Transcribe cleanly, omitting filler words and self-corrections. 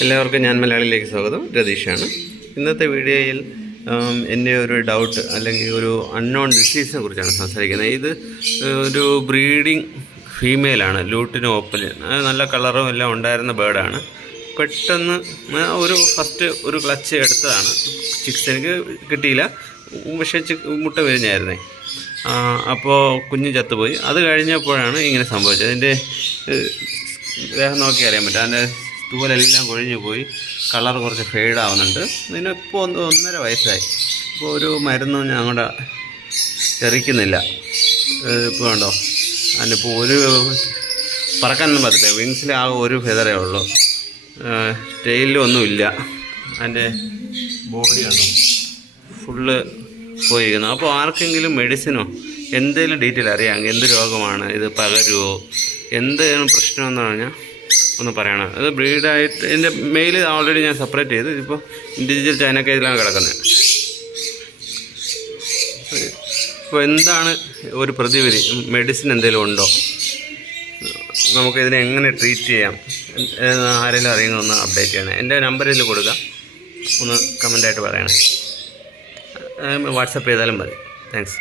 എല്ലാവർക്കും ഞാൻ മലയാളിയിലേക്ക് സ്വാഗതം. രതീഷാണ്. ഇന്നത്തെ വീഡിയോയിൽ എൻ്റെ ഒരു ഡൗട്ട് അല്ലെങ്കിൽ ഒരു അൺനോൺ ഡിസീസിനെ കുറിച്ചാണ് സംസാരിക്കുന്നത്. ഇത് ഒരു ബ്രീഡിങ് ഫീമെയിലാണ്, ലൂട്ടിന് ഓപ്പലിൻ. നല്ല കളറും എല്ലാം ഉണ്ടായിരുന്ന ബേർഡാണ്. പെട്ടെന്ന് ഫസ്റ്റ് ഒരു ക്ലച്ച് എടുത്തതാണ്. ചിക്സ് എനിക്ക് കിട്ടിയില്ല, പക്ഷേ മുട്ട വിരിഞ്ഞായിരുന്നേ. അപ്പോൾ കുഞ്ഞ് ചത്തുപോയി. അത് കഴിഞ്ഞപ്പോഴാണ് ഇങ്ങനെ സംഭവിച്ചത്. അതിൻ്റെ ദേഹം നോക്കി അറിയാൻ പറ്റും. അതിൻ്റെ തൂവലെല്ലാം കൊഴിഞ്ഞു പോയി, കളർ കുറച്ച് ഫെയ്ഡാവുന്നുണ്ട്. ഇതിനിപ്പോൾ 1.5 വയസ്സായി. ഇപ്പോൾ ഒരു മരുന്നും ഞാൻ അങ്ങോട്ട് എറിക്കുന്നില്ല. ഇപ്പോൾ കണ്ടോ, അതിനിപ്പോൾ ഒരു പറക്കാനൊന്നും പറ്റില്ല. വിങ്സിൽ ആകെ ഒരു ഫെതറേ ഉള്ളൂ, ടെയിലൊന്നുമില്ല. അതിൻ്റെ ബോഡി കണ്ടോ ഫുള്ള് പോയിരിക്കുന്നു. അപ്പോൾ ആർക്കെങ്കിലും മെഡിസിനോ എന്തെങ്കിലും ഡീറ്റെയിൽ അറിയാമെങ്കിൽ, എന്ത് രോഗമാണ് ഇത്, പകരുമോ, എന്തെങ്കിലും പ്രശ്നമെന്ന് പറഞ്ഞാൽ ഒന്ന് പറയണം. അത് ബ്രീഡായിട്ട് എൻ്റെ മെയിൽ ഓൾറെഡി ഞാൻ സെപ്പറേറ്റ് ചെയ്തു. ഇതിപ്പോൾ ഇൻഡിവിജ്വൽ ചൈനക്കേജിലാണ് കിടക്കുന്നത്. ഇപ്പോൾ എന്താണ് ഒരു പ്രതിവിധി, മെഡിസിൻ എന്തെങ്കിലും ഉണ്ടോ, നമുക്കിതിനെ എങ്ങനെ ട്രീറ്റ് ചെയ്യാം, ആരെങ്കിലും അറിയുന്നൊന്ന് അപ്ഡേറ്റ് ചെയ്യണേ. എൻ്റെ നമ്പറിൽ കൊടുക്കാം, ഒന്ന് കമൻ്റായിട്ട് പറയണേ. വാട്സപ്പ് ചെയ്താലും മതി. താങ്ക്സ്.